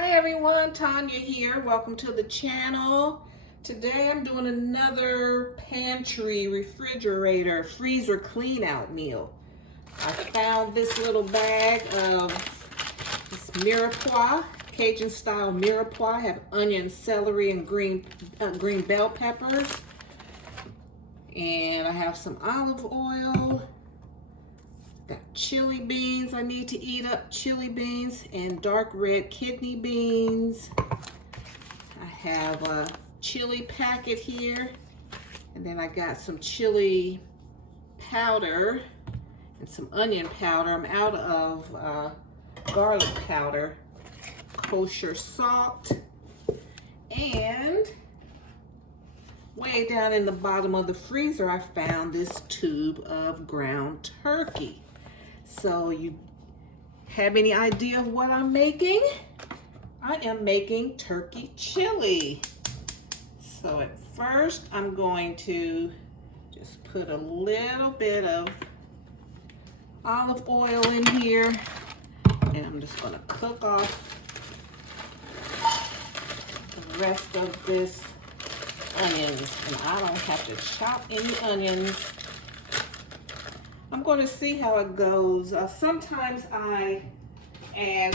Hi everyone, Tanya here. Welcome to the channel. Today I'm doing another pantry, refrigerator, freezer clean out meal. I found this little bag of this mirepoix, Cajun style mirepoix. I have onion, celery, and green bell peppers. And I have some olive oil. Got chili beans I need to eat up, chili beans, and dark red kidney beans. I have a chili packet here, and then I got some chili powder and some onion powder. I'm out of garlic powder, kosher salt, and way down in the bottom of the freezer I found this tube of ground turkey. So you have any idea of what I'm making? I am making turkey chili. So at first I'm going to just put a little bit of olive oil in here, and I'm just going to cook off the rest of this onions, and I don't have to chop any onions. I'm going to see how it goes. Sometimes I add,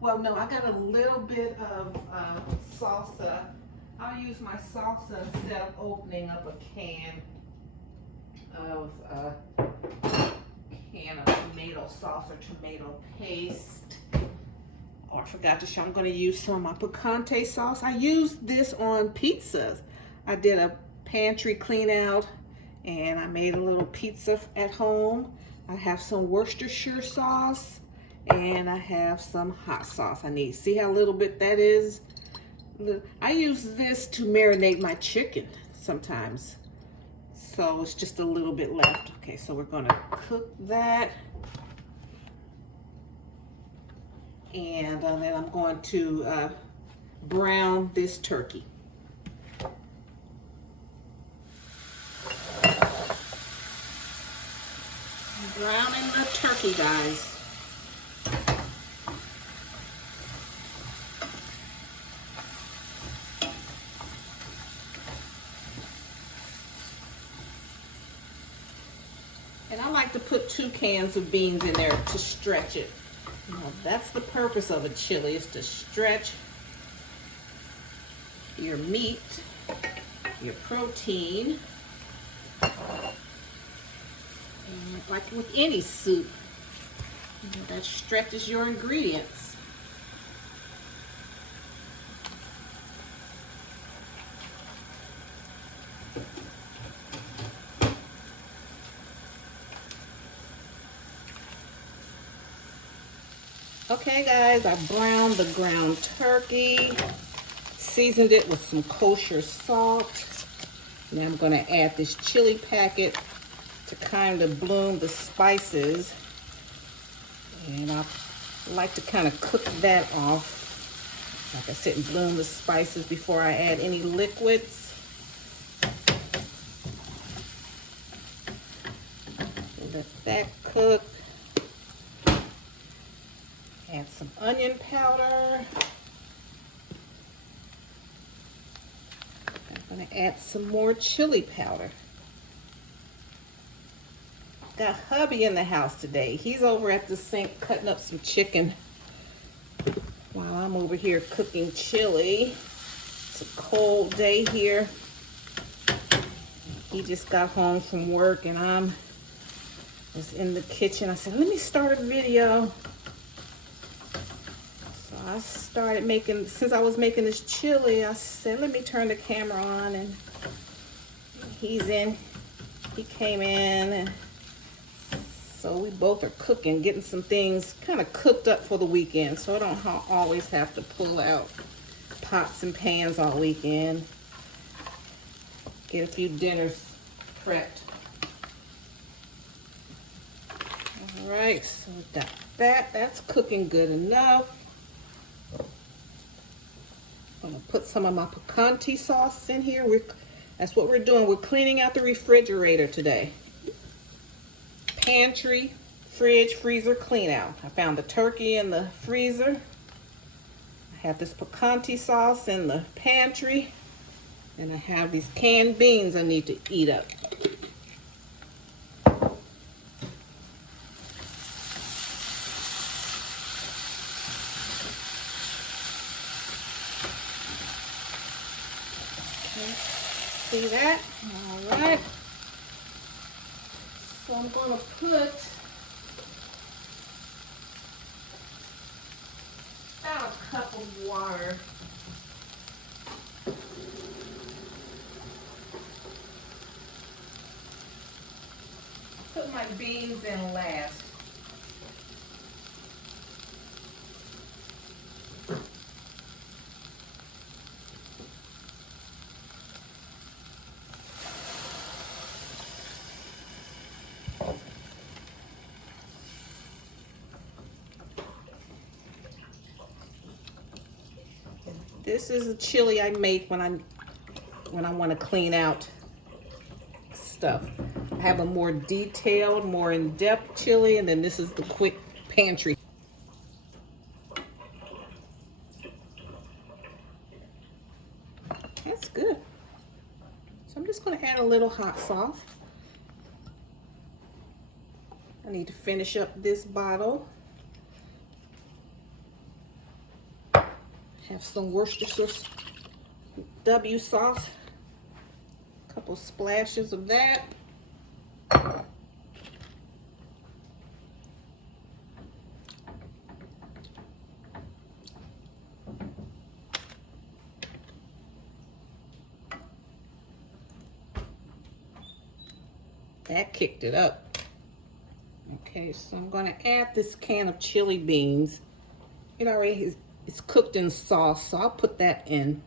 well, no, I got a little bit of salsa. I'll use my salsa instead of opening up a can of tomato sauce or tomato paste. Oh, I forgot to show, I'm going to use some of my picante sauce. I use this on pizzas. I did a pantry clean out and I made a little pizza at home. I have some Worcestershire sauce and I have some hot sauce I need. See how little bit that is? I use this to marinate my chicken sometimes. So it's just a little bit left. Okay, so we're gonna cook that. And then I'm going to brown this turkey. Browning the turkey, guys. And I like to put 2 cans of beans in there to stretch it. You know, that's the purpose of a chili, is to stretch your meat, your protein. And like with any soup, you know, that stretches your ingredients. Okay guys, I browned the ground turkey, seasoned it with some kosher salt. Now I'm going to add this chili packet to kind of bloom the spices. And I like to kind of cook that off, like I said, and bloom the spices before I add any liquids. Let that cook. Add some onion powder. I'm going to add some more chili powder. Got hubby in the house today. He's over at the sink cutting up some chicken while I'm over here cooking chili. It's a cold day here. He just got home from work and I was in the kitchen. I said, let me start a video. So I started making, since I was making this chili, I said, let me turn the camera on, and he's in. He came in, and so we both are cooking, getting some things kind of cooked up for the weekend, so I don't always have to pull out pots and pans all weekend. Get a few dinners prepped. All right, so we got that. That's cooking good enough. I'm gonna put some of my picante sauce in here. That's what we're doing. We're cleaning out the refrigerator today. Pantry, fridge, freezer clean out. I found the turkey in the freezer. I have this picante sauce in the pantry, and I have these canned beans I need to eat up. Okay, see that? All right. So I'm going to put about a cup of water. Put my beans in last. This is the chili I make when I want to clean out stuff. I have a more detailed, more in-depth chili, and then this is the quick pantry. That's good. So I'm just going to add a little hot sauce. I need to finish up this bottle. Have some Worcestershire W sauce. A couple splashes of that. That kicked it up. Okay, so I'm going to add this can of chili beans. It already is, it's cooked in sauce, so I'll put that in.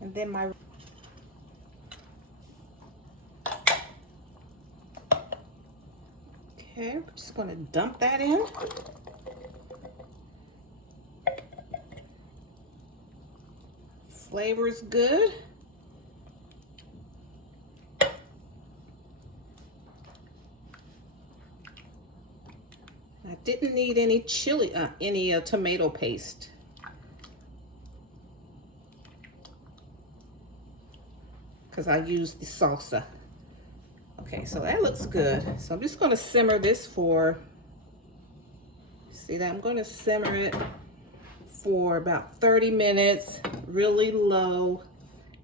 And then my okay, I'm just going to dump that in. Flavor is good. I didn't need any chili, tomato paste. Because I used the salsa. Okay, so that looks good. So I'm just going to simmer this for, see that? I'm going to simmer it for about 30 minutes, really low,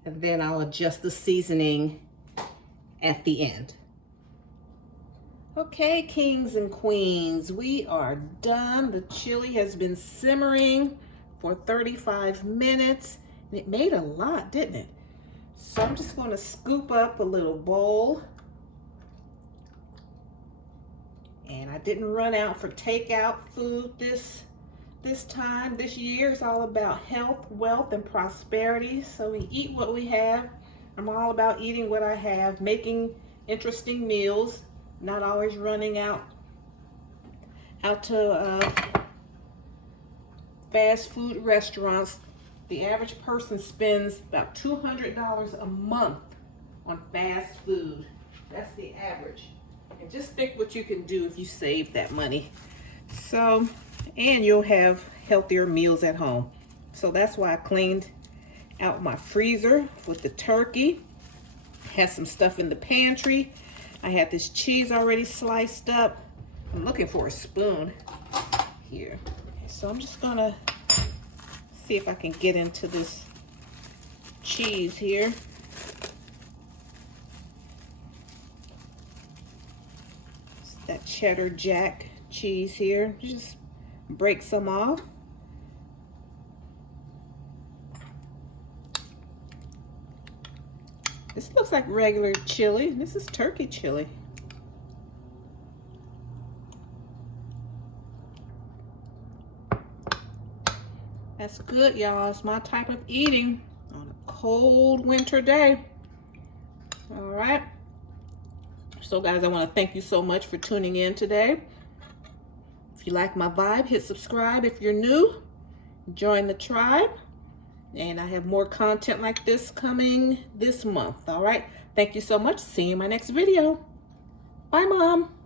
and then I'll adjust the seasoning at the end. Okay, kings and queens, we are done. The chili has been simmering for 35 minutes. And it made a lot, didn't it? So I'm just going to scoop up a little bowl. And I didn't run out for takeout food this time. This year is all about health, wealth, and prosperity. So we eat what we have. I'm all about eating what I have, making interesting meals, not always running out to fast food restaurants. The average person spends about $200 a month on fast food. That's the average. And just think what you can do if you save that money. So, and you'll have healthier meals at home. So that's why I cleaned out my freezer with the turkey. Had some stuff in the pantry. I had this cheese already sliced up. I'm looking for a spoon here. So I'm just gonna see if I can get into this cheese here. It's that cheddar jack cheese here. Just break some off. This looks like regular chili. This is turkey chili. That's good, y'all. It's my type of eating on a cold winter day. All right. So, guys, I want to thank you so much for tuning in today. If you like my vibe, hit subscribe. If you're new, join the tribe. And I have more content like this coming this month. All right. Thank you so much. See you in my next video. Bye, Mom.